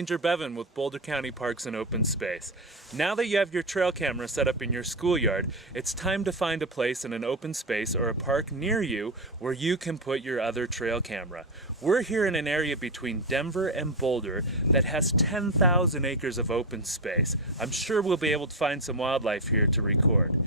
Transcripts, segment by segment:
Ranger Bevan with Boulder County Parks and Open Space. Now that you have your trail camera set up in your schoolyard, it's time to find a place in an open space or a park near you where you can put your other trail camera. We're here in an area between Denver and Boulder that has 10,000 acres of open space. I'm sure we'll be able to find some wildlife here to record.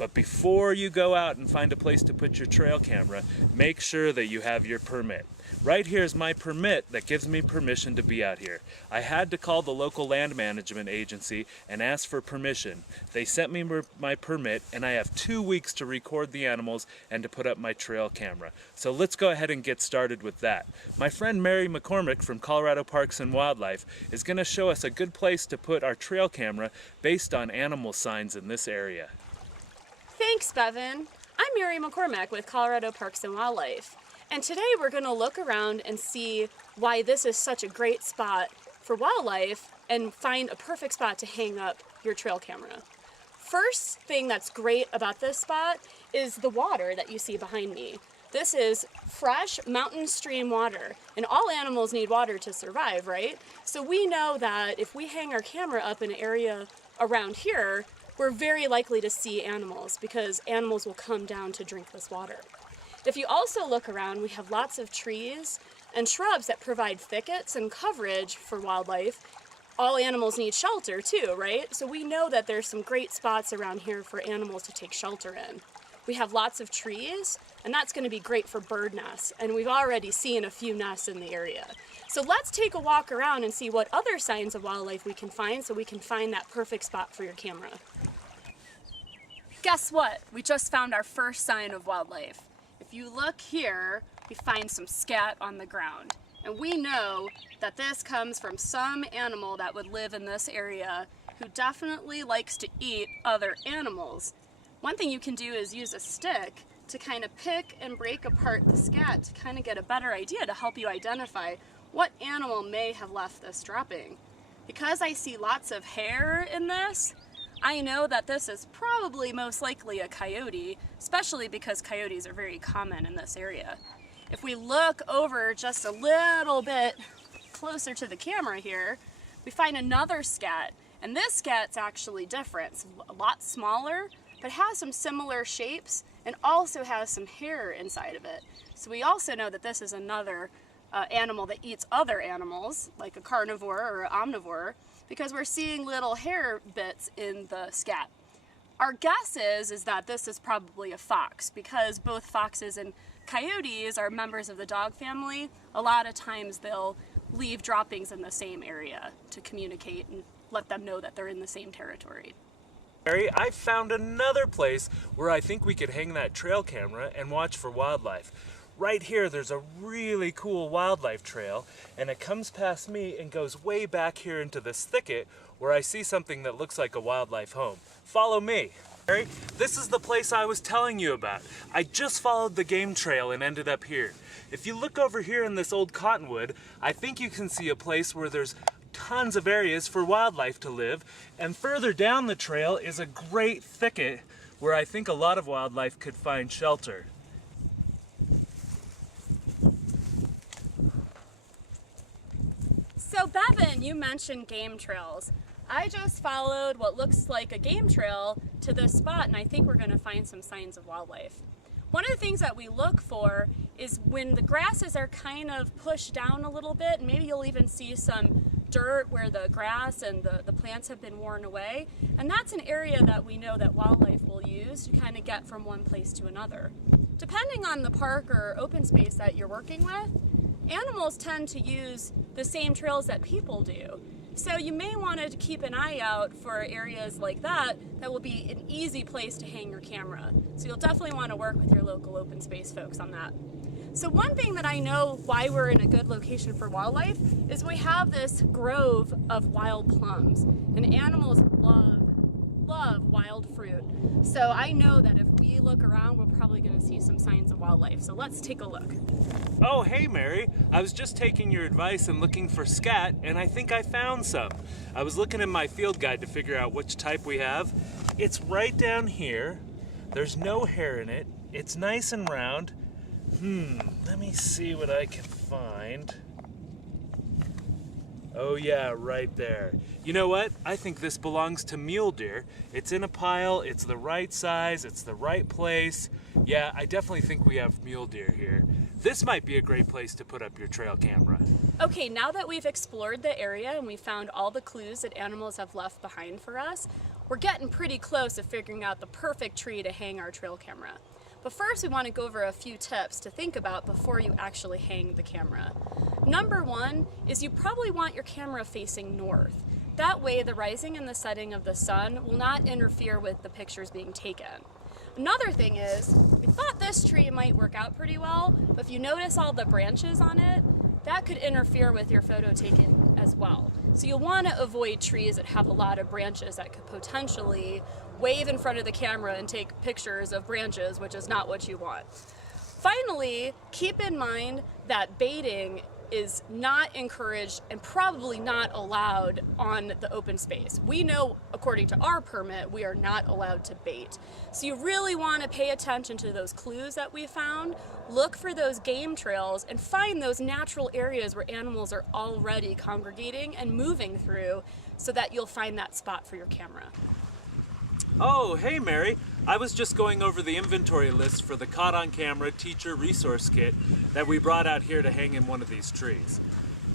But before you go out and find a place to put your trail camera, make sure that you have your permit. Right here is my permit that gives me permission to be out here. I had to call the local land management agency and ask for permission. They sent me my permit, and I have 2 weeks to record the animals and to put up my trail camera. So let's go ahead and get started with that. My friend Mary McCormick from Colorado Parks and Wildlife is going to show us a good place to put our trail camera based on animal signs in this area. Thanks, Bevan. I'm Mary McCormack with Colorado Parks and Wildlife, and today we're going to look around and see why this is such a great spot for wildlife and find a perfect spot to hang up your trail camera. First thing that's great about this spot is the water that you see behind me. This is fresh mountain stream water, and all animals need water to survive, right? So we know that if we hang our camera up in an area around here, we're very likely to see animals because animals will come down to drink this water. If you also look around, we have lots of trees and shrubs that provide thickets and coverage for wildlife. All animals need shelter too, right? So we know that there's some great spots around here for animals to take shelter in. We have lots of trees, and that's going to be great for bird nests, and we've already seen a few nests in the area. So let's take a walk around and see what other signs of wildlife we can find so we can find that perfect spot for your camera. Guess what? We just found our first sign of wildlife. If you look here, we find some scat on the ground. And we know that this comes from some animal that would live in this area who definitely likes to eat other animals. One thing you can do is use a stick to kind of pick and break apart the scat to kind of get a better idea to help you identify what animal may have left this dropping. Because I see lots of hair in this, I know that this is probably most likely a coyote, especially because coyotes are very common in this area. If we look over just a little bit closer to the camera here, we find another scat, and this scat's actually different. It's a lot smaller, but has some similar shapes and also has some hair inside of it. So we also know that this is another animal that eats other animals, like a carnivore or an omnivore, because we're seeing little hair bits in the scat. Our guess is that this is probably a fox, because both foxes and coyotes are members of the dog family. A lot of times they'll leave droppings in the same area to communicate and let them know that they're in the same territory. Mary, I found another place where I think we could hang that trail camera and watch for wildlife. Right here, there's a really cool wildlife trail, and it comes past me and goes way back here into this thicket where I see something that looks like a wildlife home. Follow me. Mary, this is the place I was telling you about. I just followed the game trail and ended up here. If you look over here in this old cottonwood, I think you can see a place where there's tons of areas for wildlife to live, and further down the trail is a great thicket where I think a lot of wildlife could find shelter. So Bevan, you mentioned game trails. I just followed what looks like a game trail to this spot, and I think we're going to find some signs of wildlife. One of the things that we look for is when the grasses are kind of pushed down a little bit, and maybe you'll even see some dirt where the grass and the plants have been worn away, and that's an area that we know that wildlife will use to kind of get from one place to another. Depending on the park or open space that you're working with, animals tend to use the same trails that people do. So you may want to keep an eye out for areas like that that will be an easy place to hang your camera. So you'll definitely want to work with your local open space folks on that. So one thing that I know why we're in a good location for wildlife is we have this grove of wild plums, and animals love wild fruit. So I know that if we look around, we're probably going to see some signs of wildlife. So let's take a look. Oh, hey Mary, I was just taking your advice and looking for scat, and I think I found some. I was looking in my field guide to figure out which type we have. It's right down here. There's no hair in it. It's nice and round. Let me see what I can find. Oh yeah, right there. You know what? I think this belongs to mule deer. It's in a pile, it's the right size, it's the right place. Yeah, I definitely think we have mule deer here. This might be a great place to put up your trail camera. Okay, now that we've explored the area and we found all the clues that animals have left behind for us, we're getting pretty close to figuring out the perfect tree to hang our trail camera. But first we want to go over a few tips to think about before you actually hang the camera. Number one is you probably want your camera facing north. That way the rising and the setting of the sun will not interfere with the pictures being taken. Another thing is, we thought this tree might work out pretty well, but if you notice all the branches on it, that could interfere with your photo taking as well. So you'll want to avoid trees that have a lot of branches that could potentially wave in front of the camera and take pictures of branches, which is not what you want. Finally, keep in mind that baiting is not encouraged and probably not allowed on the open space. We know, according to our permit, we are not allowed to bait. So you really want to pay attention to those clues that we found, look for those game trails, and find those natural areas where animals are already congregating and moving through so that you'll find that spot for your camera. Oh, hey Mary. I was just going over the inventory list for the Caught on Camera Teacher Resource Kit that we brought out here to hang in one of these trees.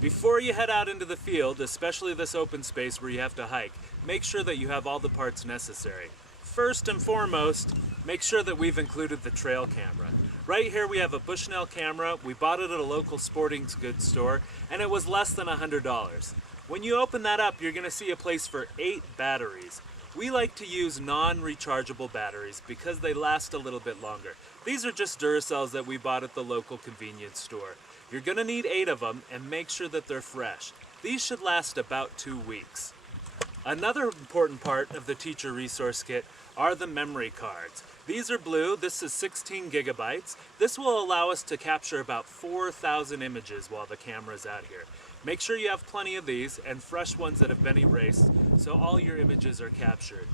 Before you head out into the field, especially this open space where you have to hike, make sure that you have all the parts necessary. First and foremost, make sure that we've included the trail camera. Right here we have a Bushnell camera. We bought it at a local sporting goods store and it was less than $100. When you open that up, you're going to see a place for 8 batteries. We like to use non-rechargeable batteries because they last a little bit longer. These are just Duracells that we bought at the local convenience store. You're going to need 8 of them and make sure that they're fresh. These should last about 2 weeks. Another important part of the Teacher Resource Kit are the memory cards. These are blue. This is 16 gigabytes. This will allow us to capture about 4,000 images while the camera's out here. Make sure you have plenty of these and fresh ones that have been erased so all your images are captured.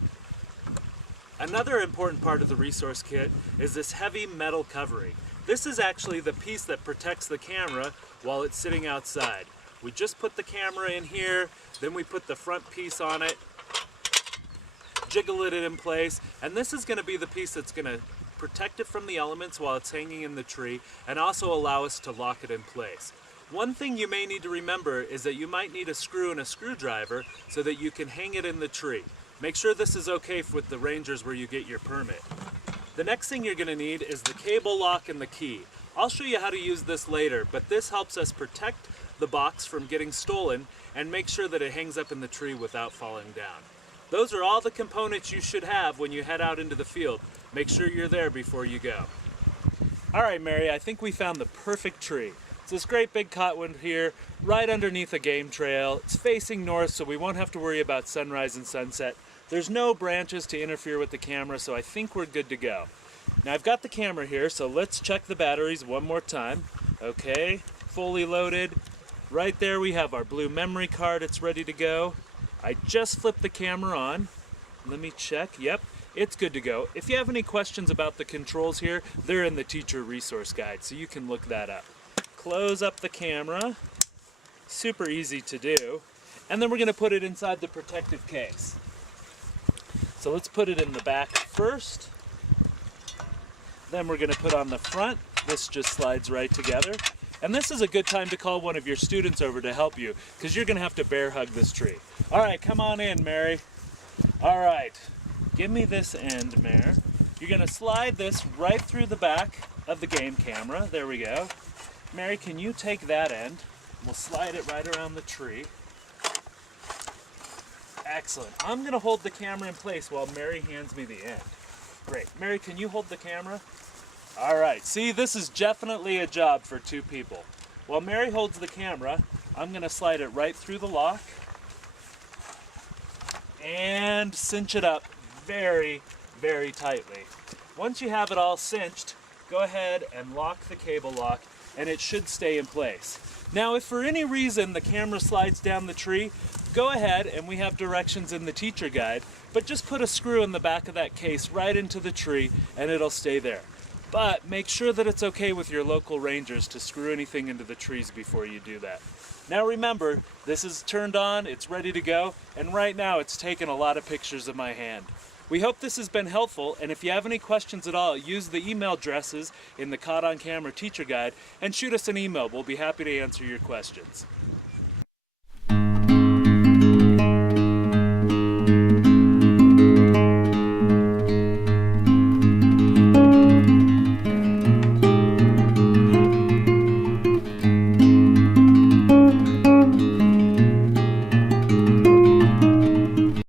Another important part of the resource kit is this heavy metal covering. This is actually the piece that protects the camera while it's sitting outside. We just put the camera in here, then we put the front piece on it, jiggle it in place, and this is going to be the piece that's going to protect it from the elements while it's hanging in the tree and also allow us to lock it in place. One thing you may need to remember is that you might need a screw and a screwdriver so that you can hang it in the tree. Make sure this is okay with the rangers where you get your permit. The next thing you're going to need is the cable lock and the key. I'll show you how to use this later, but this helps us protect the box from getting stolen and make sure that it hangs up in the tree without falling down. Those are all the components you should have when you head out into the field. Make sure you're there before you go. All right, Mary, I think we found the perfect tree. It's this great big cottonwood here, right underneath a game trail. It's facing north, so we won't have to worry about sunrise and sunset. There's no branches to interfere with the camera, so I think we're good to go. Now I've got the camera here, so let's check the batteries one more time. Okay, fully loaded. Right there we have our blue memory card, it's ready to go. I just flipped the camera on. Let me check, yep, it's good to go. If you have any questions about the controls here, they're in the teacher resource guide, so you can look that up. Close up the camera, super easy to do, and then we're going to put it inside the protective case. So let's put it in the back first, then we're going to put on the front. This just slides right together, and this is a good time to call one of your students over to help you because you're going to have to bear hug this tree. All right, come on in, Mary. All right, give me this end, Mare. You're going to slide this right through the back of the game camera. There we go. Mary, can you take that end? We'll slide it right around the tree. Excellent. I'm going to hold the camera in place while Mary hands me the end. Great. Mary, can you hold the camera? All right. See, this is definitely a job for 2 people. While Mary holds the camera, I'm going to slide it right through the lock and cinch it up very, very tightly. Once you have it all cinched, go ahead and lock the cable lock and it should stay in place. Now, if for any reason the camera slides down the tree, go ahead, and we have directions in the teacher guide, but just put a screw in the back of that case right into the tree and it'll stay there. But make sure that it's okay with your local rangers to screw anything into the trees before you do that. Now remember, this is turned on, it's ready to go, and right now it's taken a lot of pictures of my hand. We hope this has been helpful, and if you have any questions at all, use the email addresses in the Caught on Camera Teacher Guide and shoot us an email. We'll be happy to answer your questions.